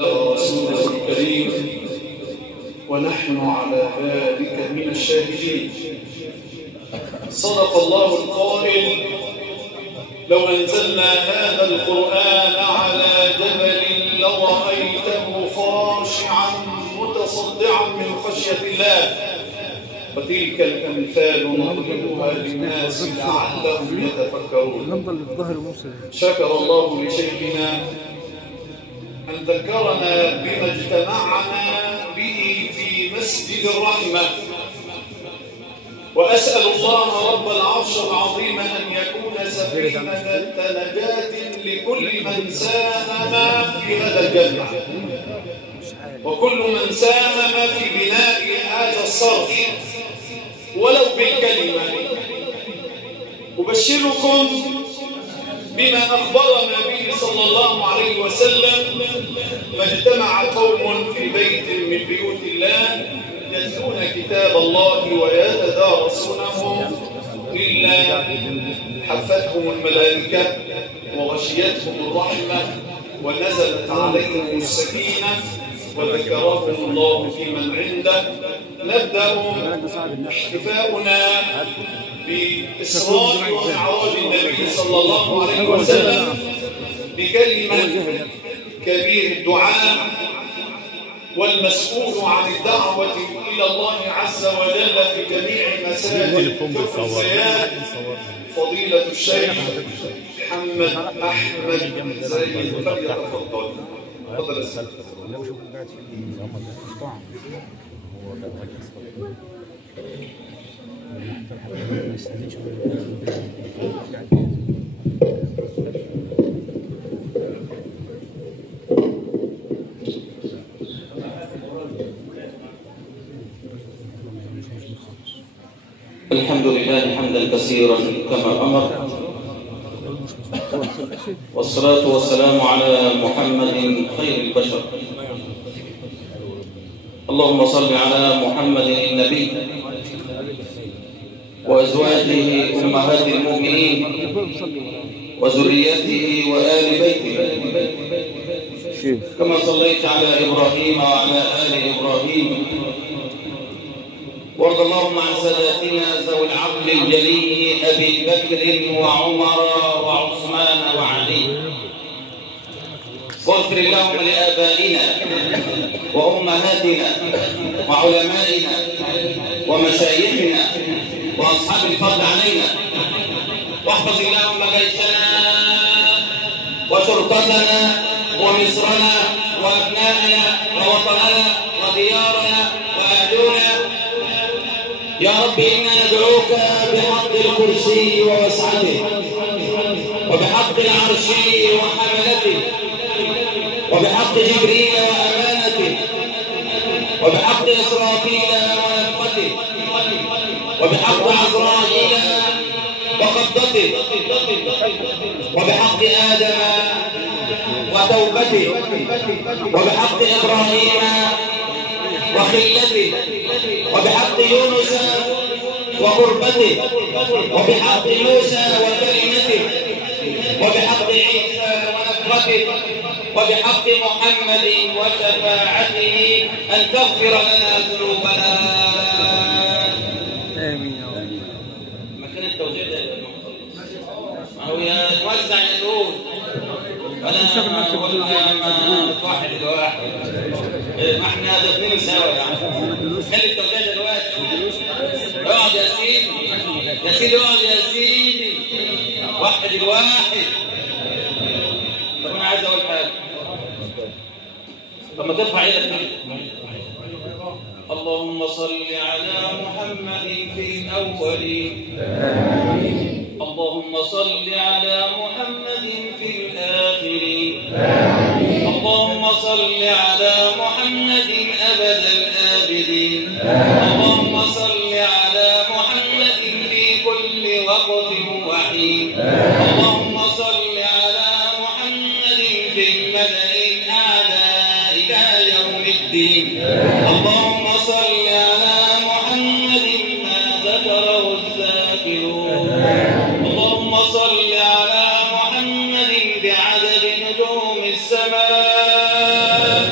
رسوله الكريم ونحن على ذلك من الشاهدين. صدق الله القائل: لو أنزلنا هذا القرآن على جبل لرأيته خاشعا متصدعا من خشية الله. وتلك الأمثال نضربها للناس لعلهم يتفكرون. شكر الله لشيخنا أن ذكرنا بما اجتمعنا به في مسجد الرحمة، وأسأل الله رب العرش العظيم أن يكون سفينة نجاة لكل من ساهم في هذا الجمع، وكل من ساهم في بناء هذا الصرح ولو بالكلمة. أبشركم بما أخبرنا به صلى الله عليه وسلم: ما اجتمع قوم في بيت من بيوت الله يتلون كتاب الله ويتدارسونه إلا حفتهم الملائكة وغشيتهم الرحمة ونزلت عليهم السكينة وذكرهم الله في من عنده. نبدأ احتفاؤنا بإسراء ومعراج النبي صلى الله عليه وسلم بكلمة كبير الدعاء والمسؤول عن الدعوة إلى الله عز وجل في جميع مساجد الزيات فضيلة الشيخ محمد أحمد زايد. فليتفضل. تفضل السلام. الحمد لله حمدا كثيرا كما أمر، والصلاة والسلام على محمد خير البشر. اللهم صل على محمد النبي وأزواجه أمهات المؤمنين وذريته وآل بيته كما صليت على إبراهيم وعلى آل إبراهيم. وارض اللهم عن ساداتنا ذوي العقل الجليل أبي بكر وعمر وعثمان وعلي. واغفر اللهم لآبائنا وأمهاتنا وعلمائنا ومشايخنا وأصحاب الفضل علينا. واحفظ اللهم جيشنا وشرطتنا ومصرنا وأبنائنا ووطننا وديارنا وأهلنا. يا رب إنا ندعوك بحق الكرسي ووسعته وبحق العرش وحملته وبحق جبريل وأمانته وبحق إسرافيل ونفقته وبحق عزرائيل وقبضته وبحق آدم وتوبته وبحق إبراهيم وخلته وبحق يونس وقربته وبحق موسى وكلمته وبحق عيسى ونفخته وبحق محمد وشفاعته أن تغفر لنا ذنوبنا. آمين يا رب. مكان التوزيع ده أو يتوزع يدور أنا قلنا ما واحد لواحد، ما احنا الاثنين سوا يعني. خلي التوزيع دلوقتي. اقعد يا سيدي يا سيدي، اقعد يا سيدي، واحد الواحد. طب انا عايز اقول حاجه. طب ما ترفع ايدك كده. اللهم صل على محمد في الأولين، اللهم صل على محمد في الآخرين، اللهم صل على محمد أبد الآبدين، اللهم صل على محمد في كل وقت وحين، اللهم صل على محمد في الملأ الأعلى إلى يوم الدين. اللهم صل على محمد ما ذكره الذاكرون. اللهم صل على محمد بعدد نجوم السماء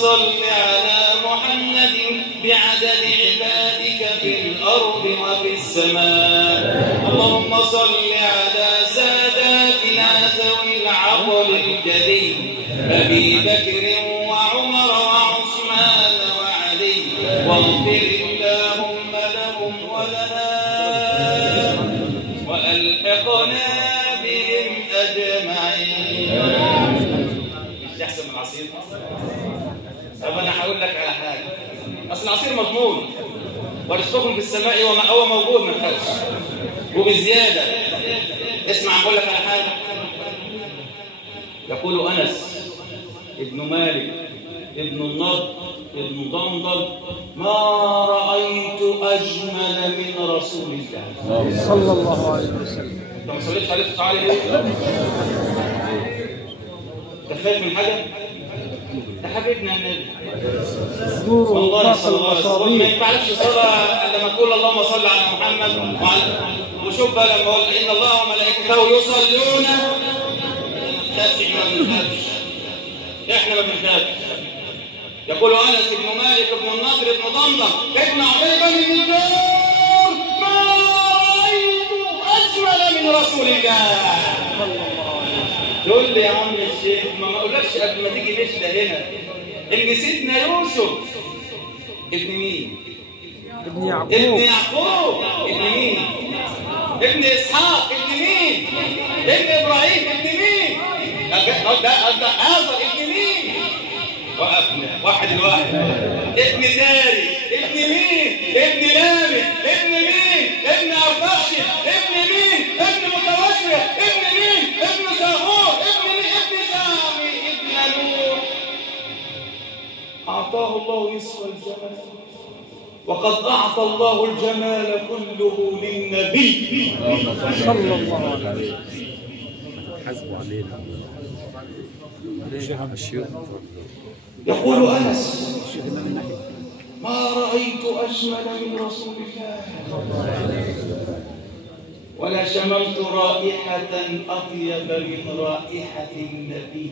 صل على محمد بعدد عبادك في الأرض وفي السماء. اللهم صل على ساداتنا ذوي العقل الجليل أبي بكر وعمر وعثمان وعلي، واغفر اللهم لهم ولنا وألحقنا بهم أجمعين. مش أحسن من العصير؟ طب أنا هقول لك على حاجة، أصل العصير مضمون ورزقكم في السماء وما هو موجود من خلف وبزيادة. اسمع أقول لك على حاجة. يقول أنس ابن مالك ابن النضر ابن ضمضم: ما رأيت أجمل من رسول الله صلى الله عليه وسلم. أنت ما صليتش عليه تعالى ليه؟ أنت خايف من حاجة؟ ده حبيبنا النبي والله صلى الله عليه وسلم. ما ينفعلكش صلاة لما تقول اللهم صل على محمد وشوف بقى لما اقول إن الله وملائكته يصلون. احنا ما بنخافش. يقول انس بن مالك بن النضر بن ضمضم ابن عبيد بن النور: ما رايت اجمل من رسول الله. تقول لي يا عم الشيخ ما اقولكش قبل ما تيجي نشله هنا ان سيدنا يوسف ابن مين؟ ابن يعقوب. ابن يعقوب ابن مين؟ ابن اسحاق ابن مين؟ ابن ابراهيم ابن مين؟ ده آزر ابن مين؟ وقفنا واحد الواحد. ابن داري ابن مين؟ ابن لامح ابن مين؟ ابن أرفاشي ابن مين؟ ابن متوشر ابن مين؟ ابن ساهور ابن مين؟ ابن سامي ابن نوح. أعطاه الله نصف الجمال، وقد أعطى الله الجمال كله للنبي صلى الله عليه وسلم. حسبوا علينا. يقول أنس: ما رأيت أجمل من رسول الله ولا شممت رائحة أطيب من رائحة النبي.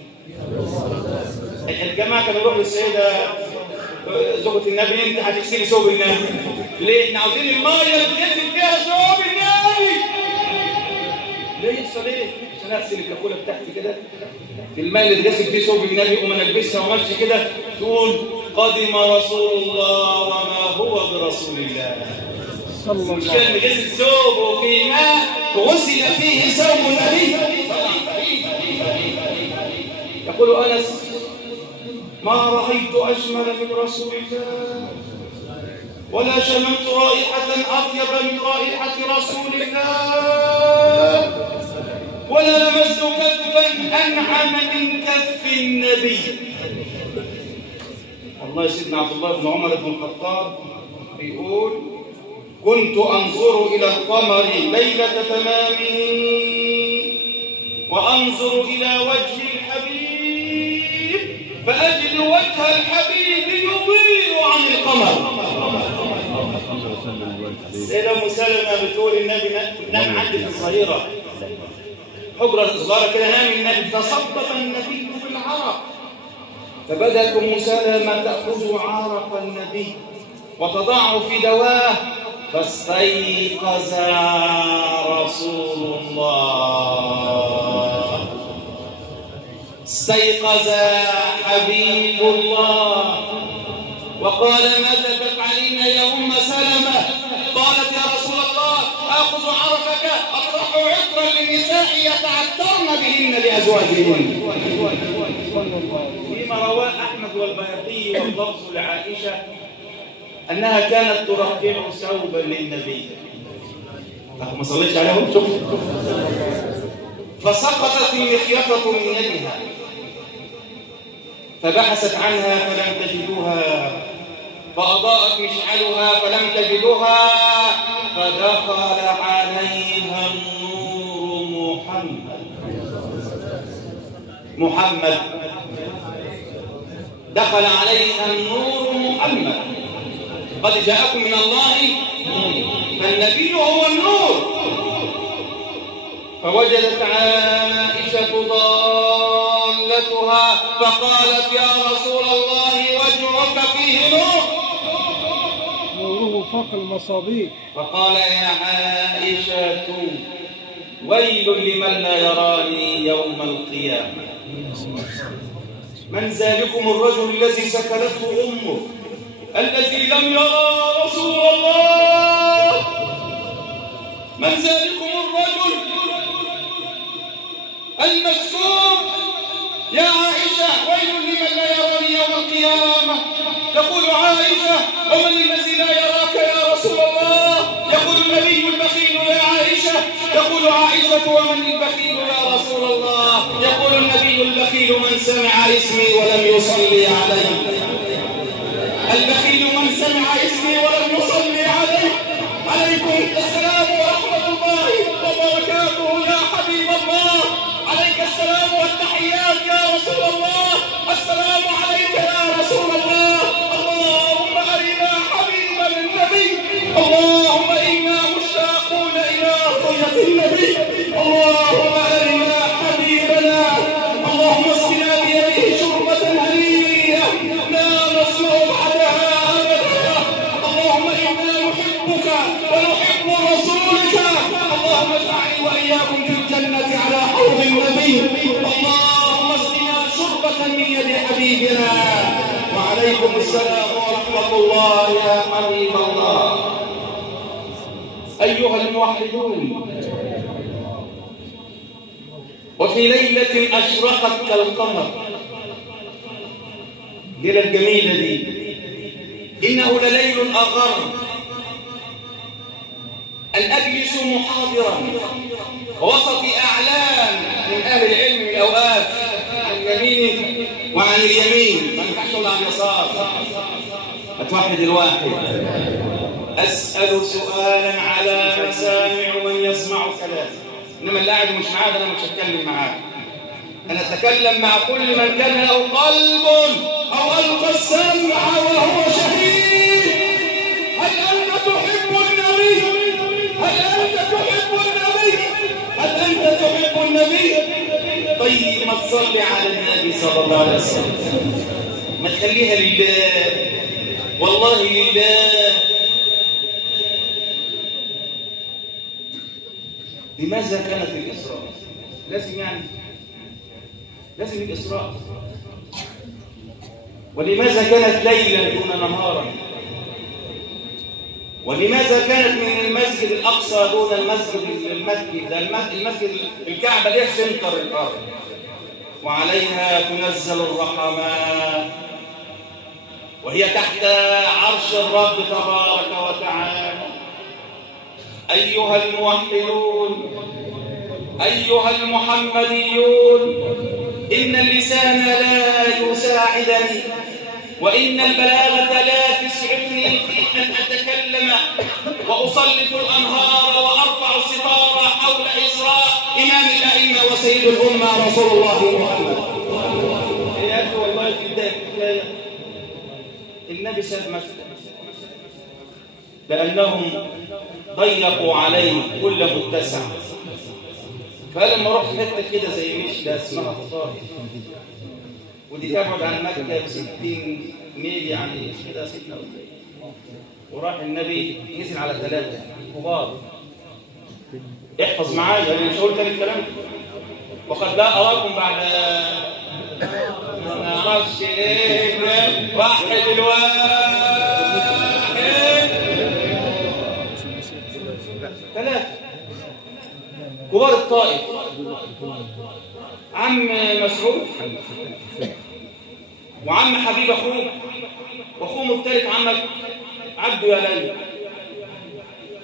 الجماعة كانوا يروحوا للسيدة زوجة النبي: أنت هتغسلي ثوب النبي ليه؟ احنا عاوزين المية اللي بتغسل فيها ثوب النبي. ليه يحصل ايه؟ عشان اغسل الكاكوله بتاعتي كده في الماء اللي اتغسل فيه ثوب النبي وما نلبسها وماشي كده تقول قدم رسول الله وما هو برسول الله. صلى الله مش كان نغسل ثوبه في ماء غسل فيه ثوب النبي. يقول انس: ما رايت اجمل من رسول الله ولا شممت رائحة أطيب من رائحة رسول الله ولا لمست كفا أنعم من كف النبي. والله سيدنا عبد الله بن عمر بن الخطاب بيقول: كنت أنظر إلى القمر ليلة تمامه وأنظر إلى وجه الحبيب فأجد وجه الحبيب يضيء عن القمر. السيدة أم سلمة بتقول: النبي نام عندي في الظهيرة حجرة صغيرة كده، نام النبي فصبب النبي بالعرق، فبدأت أم سلمة تأخذ عرق النبي وتضعه في دواه فاستيقظ رسول الله، استيقظ حبيب الله وقال: ماذا تفعلين يا أم سلمة؟ قالت: يا رسول الله آخذ عرفك أطرح عطرا للنساء يتعطرن بهن لأزواجهن. فيما رواه أحمد والبيهقي واللفظ لعائشة أنها كانت ترقع ثوبا للنبي. ما صليتش عليهم؟ شوف. فسقطت المخيطة من يدها فبحثت عنها فلم تجدوها فأضاءت مشعلها فلم تجدوها فدخل عليها النور محمد دخل عليها النور محمد قد جاءكم من الله فالنبي هو النور. فوجدت عائشة ضالتها فقالت: يا رسول الله فيه نور نوره فوق المصابيح. فقال يا عائشة ويل لمن لا يراني يوم القيامة. من ذلكم الرجل الذي سكلته أمه الذي لم يرى رسول الله؟ من ذلكم الرجل المسكون؟ يا عائشة ويل لمن لا يراني يوم القيامة. تقول عائشة ومن الذي لا يراك يا رسول الله؟ يقول النبي البخيل يا عائشة. تقول عائشة ومن البخيل يا رسول الله؟ يقول النبي البخيل من سمع اسمي ولم يصلي علي. البخيل من سمع اسمي ولم يصلي علي. عليكم السلام ورحمة الله وبركاته يا حبيب الله. عليك السلام والتحيات يا رسول الله. السلام عليك يا رسول الله. اللهم أرنا حبيبا النبي. اللهم إنا مشتاقون إلى رؤية النبي. اللهم أرنا حبيبنا. اللهم اسقنا بيده شربة هنيئة لا نصنع بعدها أبدا. اللهم إنا نحبك ونحب رسولك. اللهم اجعلني وإياكم في الجنة على حوض النبي. اللهم اسقنا شربة من يد حبيبنا. وعليكم السلام ورحمة الله يا حبيب الله. أيها الموحدون، وفي ليلة أشرقت كالقمر، الليلة الجميلة دي إنه لليل أغر أن أجلس محاضرا ووسط أعلام من أهل العلم من الأوقات عن اليمين وعن اليمين، ما ينفعش أقول عن اليسار، أتوحد الواحد. أسأل سؤالا على مسامع من يسمع كلامي، إنما اللي قاعد مش معاه أنا مش هتكلم معاه. أنا أتكلم مع كل من كان له قلب أو ألقى السمع وهو شهيد. هل أنت تحب النبي؟ هل أنت تحب النبي؟ هل أنت تحب النبي؟ طيب ما تصلي على النبي صلى الله عليه وسلم، ما تخليها لله، والله لله. لماذا كانت الإسراء؟ لازم الإسراء. ولماذا كانت ليلا دون نهارا؟ ولماذا كانت من المسجد الأقصى دون المسجد المكي؟ ده المسجد الكعبة ليه سنتر الأرض، وعليها تنزل الرحمات، وهي تحت عرش الرب تبارك وتعالى. أيها الموحدون، أيها المحمديون، إن اللسان لا يساعدني، وإن البلاغة لا تسعفني في أن أتكلم وأسلط الأنهار وأرفع الستار حول إسراء إمام الأئمة وسيد الأمة رسول الله محمد. يا أخي والله في البداية النبي ساب مكة لأنهم ضيقوا عليه كل متسع، فلما رحت حته كده زي مشلة اسمها خطار، ودي تبعد عن مكة ب60 ميل يعني كده سيدنا قدام، وراح النبي نزل على 3 كبار. احفظ معايا انا مش هقول تاني الكلام. وقد لا اراكم بعد ما اعرفش ايه واحد الواحد 3 كبار الطائف، عم مسعود وعم حبيب اخوه واخوهم الثالث عمك عبده يا ليل،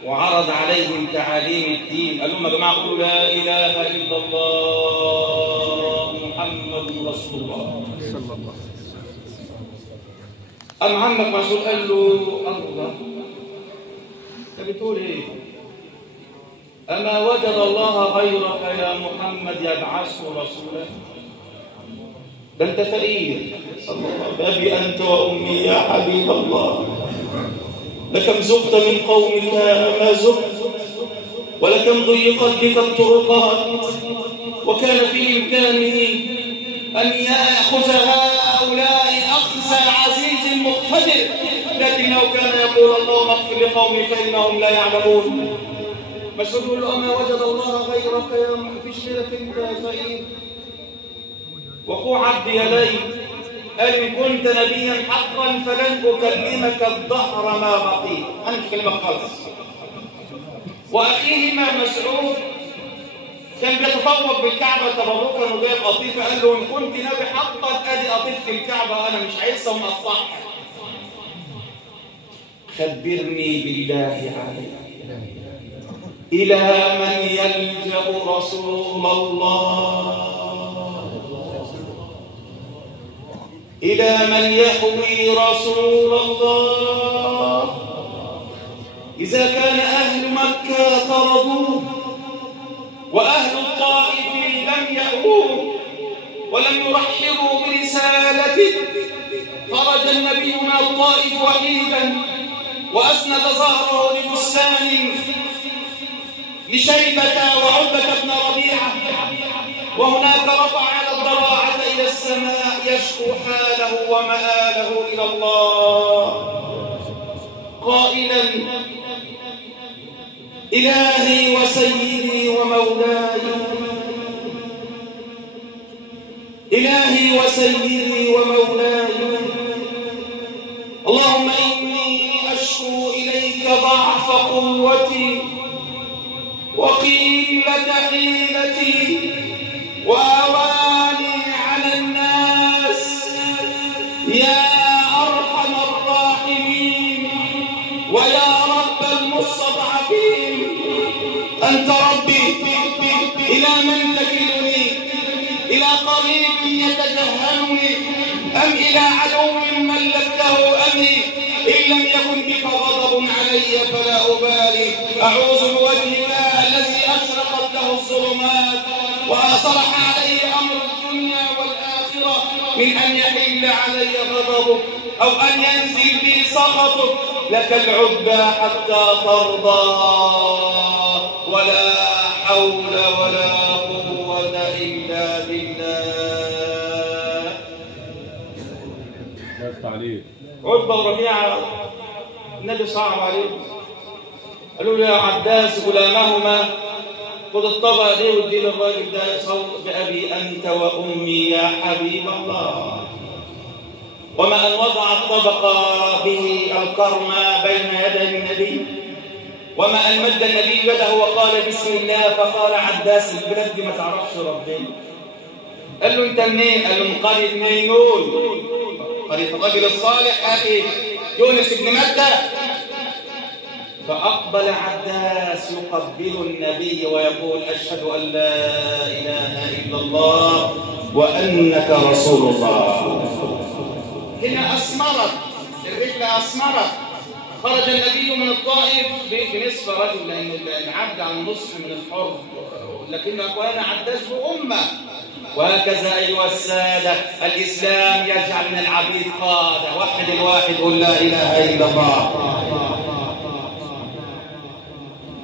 وعرض عليهم تعاليم الدين. قال لهم يا جماعه قولوا لا اله الا الله محمد رسول الله صلى الله عليه وسلم. قام عمك مسعود قال له الله انت بتقول ايه؟ أما وجد الله غيرك يا محمد يبعثه رسولا؟ ده أنت فقير صلى الله بأبي أنت وأمي يا حبيب الله، لكم زقت من قومك ما زقت، ولكم ضيقت بك الطرقات، وكان في إمكانه أن يأخذ هؤلاء أخذ عزيز مقتدر لكن لو كان يقول اللهم اغفر لقومي فإنهم لا يعلمون. مسعود يقول له أما وجد الله غيرك يا ما فيش غيرك أنت يا فقير. وقوع عبد يدي قال إن كنت نبيا حقا فلن أكلمك الدهر ما بقيت، أنا مش كلمك خالص. وأخيهما مسعود كان بيتطوف بالكعبة تبركا وجايب قطيفة، قال له إن كنت نبي حقا أدي قطيفة الكعبة أنا مش عايزها ومقطعها. خبرني بالله عليك إلى من يلجأ رسول الله، إلى من يحوي رسول الله. إذا كان أهل مكة طردوه وأهل الطائف لم يأووه ولم يرحبوا برسالته، خرج النبي من الطائف وحيدا وأسند ظهره لبستان لشيبة وعتبة بن ربيعة، وهناك رفع على الضراعة إلى السماء يشكو حاله ومآله إلى الله قائلا إلهي وسيدي ومولاي، إلهي وسيدي ومولاي، اللهم إني أشكو إليك ضعف قوتي وقلة حيلتي وأواني على الناس، يا أرحم الراحمين ويا رب المستضعفين، أنت ربي، إلى من تكلني؟ إلى قريب يتجهلني أم إلى عدو ملكته أمري؟ إن لم يكن بك غضب علي فلا أبالي، أعوذ بوجه الله الذي أشرقت له الظلمات وأصلح علي أمر الدنيا والآخرة من أن يحل علي غضبك أو أن ينزل بي سخطك، لك العدى حتى ترضى، ولا حول ولا قوة إلا بالله. عتبة وربيعة النبي صعب عليهم، قالوا له يا عباس غلامهما خذ الطبق دي وادي للراجل ده صوت بأبي أنت وأمي يا حبيب الله. وما أن وضع الطبق به الكرم بين يدي النبي، وما أن مد النبي يده وقال بسم الله، فقال عباس البلد دي ما تعرفش ربنا. قال له أنت منين؟ قال له من قرية ميمون، قرية الرجل الصالح أخي يونس بن متى. فأقبل عباس يقبل النبي ويقول أشهد أن لا إله إلا الله وأنك رسول الله. هنا أسمرت الرجل، أسمرت. خرج النبي من الطائف بنصف رجل، لأن العبد على النصف من الحر، لكن أخوانا عباس بأمة. وهكذا أيها السادة الإسلام يجعل من العبيد قادة. وحد الواحد قل لا إله إلا الله.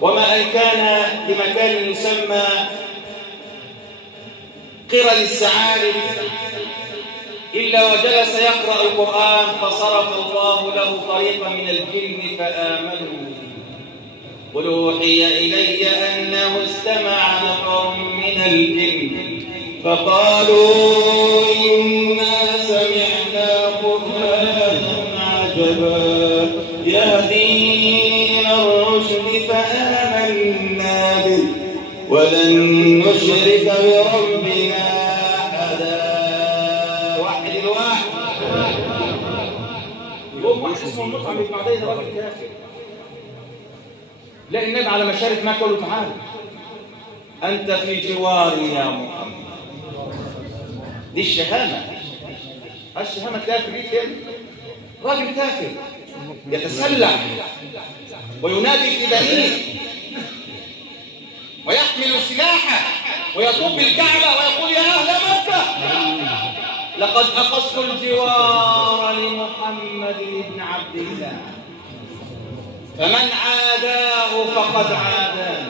وما أن كان بمكان يسمى قرى للسعارف إلا وجلس يقرأ القرآن فصرف الله له طريقا من الجن فآمنوا. قل أوحي إلي أنه استمع نفر من الجن فقالوا إنا سمعنا قرآنا عجبا يهدي إلى الرشد فآمنا به ولن نشرك بربنا أحدا. واحد الواحد. يقوم واحد اسمه المطعم بن عدي ده راجل كافر، لا النبي على مشارف مكة قال له تعالى أنت في جواري يا محمد. دي الشهامة. الشهامة كافر دي فين؟ راجل كافر يتسلح وينادي في بنيه ويحمل سلاحه ويطوف بالكعبة ويقول يا أهل مكة لقد أخذت الجوار لمحمد بن عبد الله فمن عاداه فقد عاداني.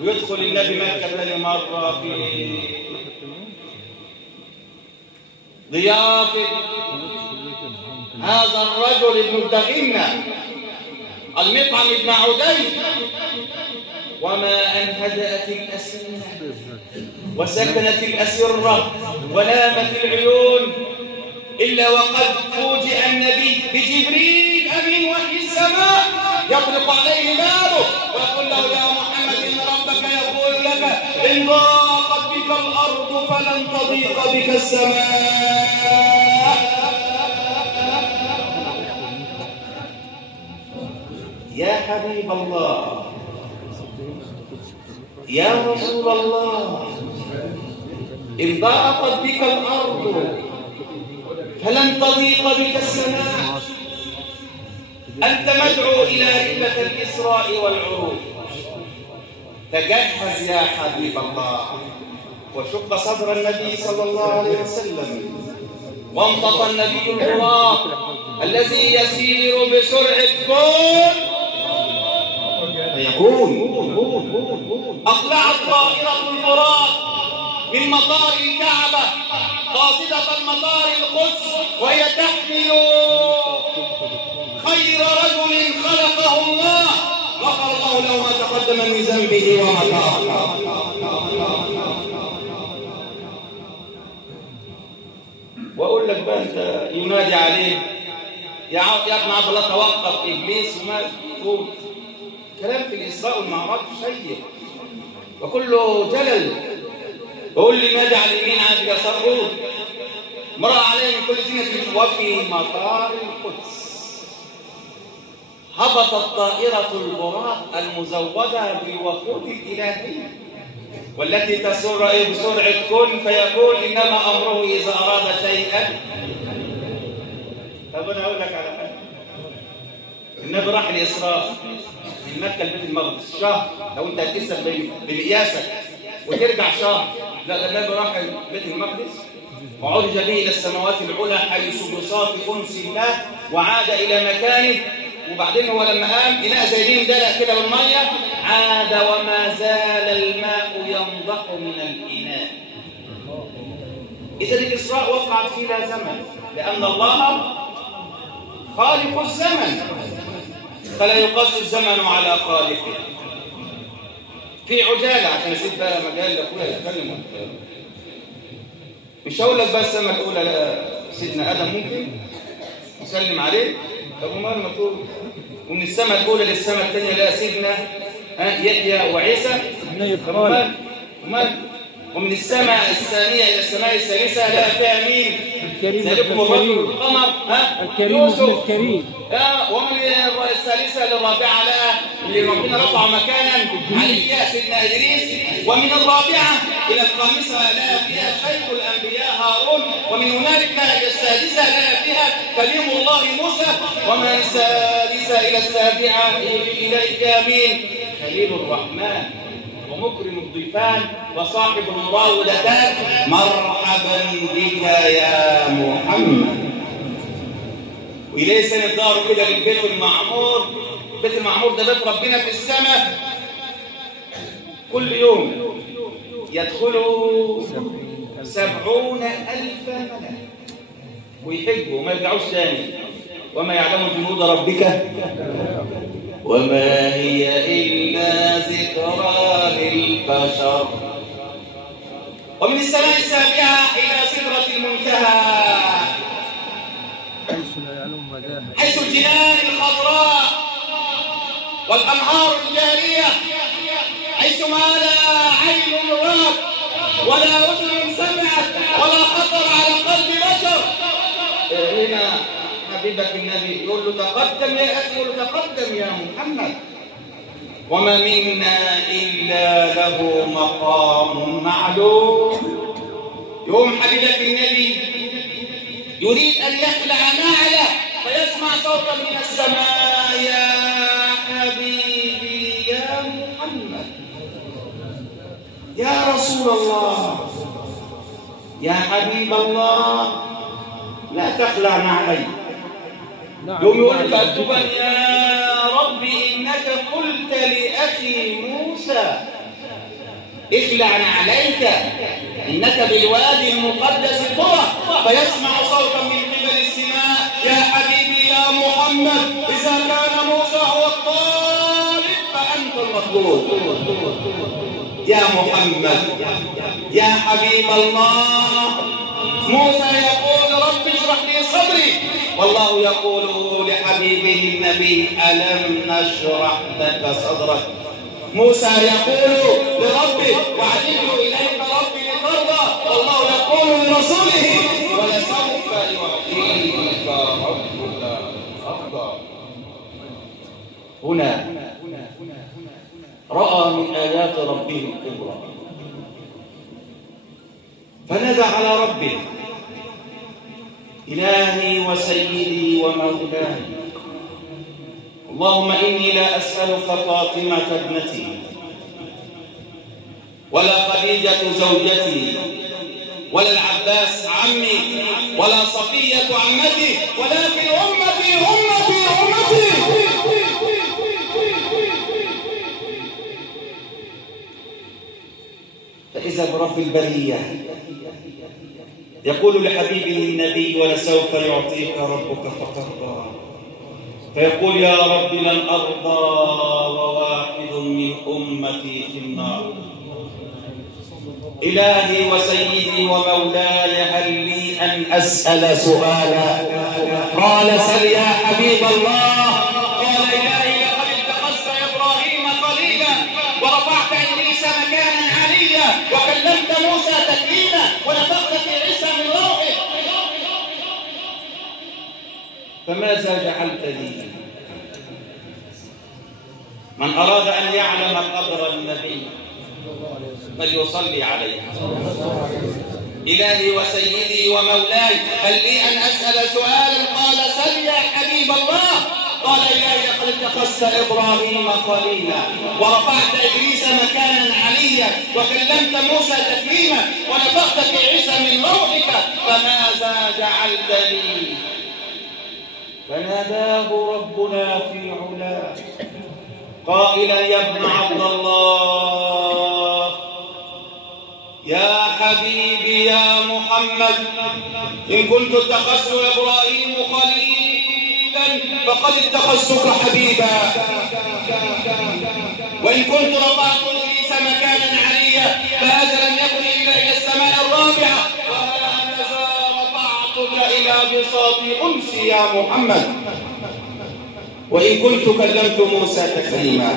ويدخل النبي مكة ثاني مرة في ضيافة هذا الرجل بن الدغنة المطعم بن عدي وما أن هدأت الأسنة وسكنت الأسرة ونامت العيون إلا وقد فوجئ النبي بجبريل أمين وحي السماء يطلق عليه بابه ويقول له يا محمد إن ربك يقول لك إن ضاقت بك الأرض فلن تضيق بك السماء. يا حبيب الله يا رسول الله إن ضاقت بك الأرض فلن تضيق بك السماء. أنت مدعو إلى رحلة الإسراء والعروج. تجهز يا حبيب الله وشق صدر النبي صلى الله عليه وسلم وانطق النبي البراق الذي يسير بسرعة كون أطلعت طائرة البراق من مطار الكعبة قاصدة مطار القدس وهي تحمل خير رجل خلقه الله غفر الله له ما تقدم من ذنبه وما تأخر. وأقول لك بقى أنت ينادي عليه يا ابن عبد الله توقف إبليس وما تفوت. كلام في الإسراء والمعراج شيء وكله جلل. بقول لي نادي على اليمين عند يسار مرأة عليه من كل زينة وفي مطار القدس هبطت طائرة البراق المزودة بالوقود الإلهي والتي تسر بسرعة كن فيقول إنما أمره إذا أراد شيئا. طب أنا أقول لك على حاجة. النبي راح الإسراء من مكة لبيت المقدس شهر لو أنت هتكسب بمقياسك وترجع شهر. لا ده النبي راح بيت المقدس وعرج به إلى السماوات العلى حيث بساط أنس الله وعاد إلى مكانه. وبعدين هو لما قام إناء زي دين دلق كده بالمية عاد وما زال الماء ينضح من الإناء. إذا الإسراء وقعت فيه لا زمن لأن الله خالق الزمن فلا يقاس الزمن على خالقه. في عجالة عشان أسيب بقى مجال لأخويا يتكلم. مش هقول لك بس لما تقول سيدنا آدم ممكن نسلم عليه. طب ومال ما تقول ومن السماء الأولى للسماء الثانية لا سيدنا يحيى وعيسى ومن السماء الثانية إلى السماء الثالثة لا فيها مين؟ ذلكم الرجل والقمر يوسف الكريم. ومن الثالثة للرابعة لا اللي ربنا رفع مكانا عليها سيدنا إدريس. ومن الرابعة إلى الخامسة لا فيها شيخ الأنبياء هارون. ومن هنالك إلى السادسة لا فيها كليم الله موسى. ومن السادسة إلى السابعة إليك مين؟ خليل الرحمن ومكرم الضيفان وصاحب المراودتان. مرحبا بك يا محمد. وإليه سندار كده للبيت المعمور. البيت المعمور ده بيت ربنا في السماء. كل يوم يدخلوا 70,000 ملك ويحجوا وما يرجعوش تاني. وما يعلم جنود ربك وما هي إلا ذكرى للبشر. ومن السماء السابعة إلى سدرة المنتهى حيث الجنان الخضراء والأنهار الجارية حيث ما لا عين رأت ولا أذن سمعت ولا خطر على قلب بشر. هنا حبيبك النبي يقول له تقدم يا أخي. يقول له تقدم يا محمد. وما منا إلا له مقام معلوم. يوم حبيبك النبي يريد أن يخلع نعله فيسمع صوتا من السماء يا حبيبي يا محمد يا رسول الله يا حبيب الله لا تخلع نعلي. يوم يقول تأدبا يا ربي إنك قلت لأخي موسى اخلع نعليك إنك بالوادي المقدس طوى. فيسمع صوتا من قبل السماء يا حبيبي يا محمد يقول يا محمد يا حبيب الله. موسى يقول رب اشرح لي صدري، والله يقول لحبيبه النبي ألم نشرح لك صدرك. موسى يقول لربه وعجلت إليك ربي لترضى، والله يقول لرسوله ولسوف يعطيك ربك فترضى. هنا رأى من آيات ربه الكبرى فنادى على ربه إلهي وسيدي ومولاي، اللهم إني لا أسألك فاطمة ابنتي ولا خديجة زوجتي ولا العباس عمي ولا صفية عمتي، ولكن أمتي أمتي أمتي. فإذا برب البرية يقول لحبيبه النبي ولسوف يعطيك ربك فترضى، فيقول يا رب لن أرضى وواحد من أمتي في النار. إلهي وسيدي ومولاي هل لي أن أسأل سؤالا؟ قال سل يا حبيب الله. قال إلهي لقد اتخذت إبراهيم خليلا ورفعت إدريس مكانا عليا وكلمت موسى تكليما ونفخت في عيسى من روحك، فماذا جعلت لي؟ من أراد أن يعلم قدر النبي فليصلي عليه. إلهي وسيدي ومولاي هل لي أن أسأل سؤالا؟ قال سل يا حبيب الله. قال إلهي لقد اتخذت إبراهيم خليلا ورفعت إدريس مكانا عليا وكلمت موسى تكليما ونفخت في عيسى من روحك، فماذا جعلت لي؟ فناداه ربنا في علاه قائلا يا ابن عبد الله يا حبيبي يا محمد، إن كنت اتخذت إبراهيم خليلا فقد اتخذتك حبيبا، وإن كنت رفعت إدريس مكانا عليا فهذا لم يكن إلا إلى السماء الرابعة، وهذا رفعتك إلى بساط أنسي يا محمد، وإن كنت كلمت موسى تكليما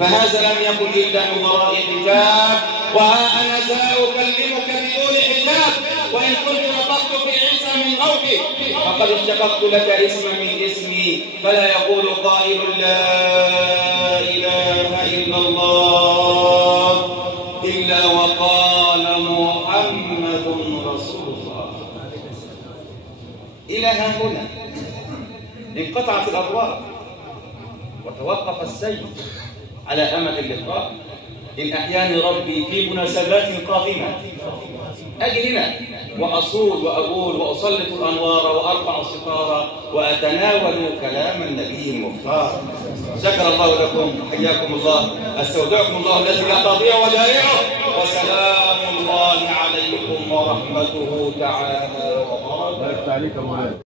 فهذا لم يكن إلا من وراء حجاب، وها أنا ذا أكلمك بدون حجاب، وإن كنت نطقت في عيسى من روحي فقد اشتققت لك اسما من اسمي، فلا يقول قائل لا إله إلا الله إلا وقال محمد رسول الله. إلى هنا انقطعت الأبواب وتوقف السير على أمل اللقاء. إن أحياني ربي في مناسبات قادمة أجي هنا وأصول وأقول وأسلط الأنوار وأرفع الستار وأتناول كلام النبي المختار. شكر الله لكم، حياكم الله، استودعكم الله الذي لا تضيع ودائعه، وسلام الله عليكم ورحمته تعالى وبركاته.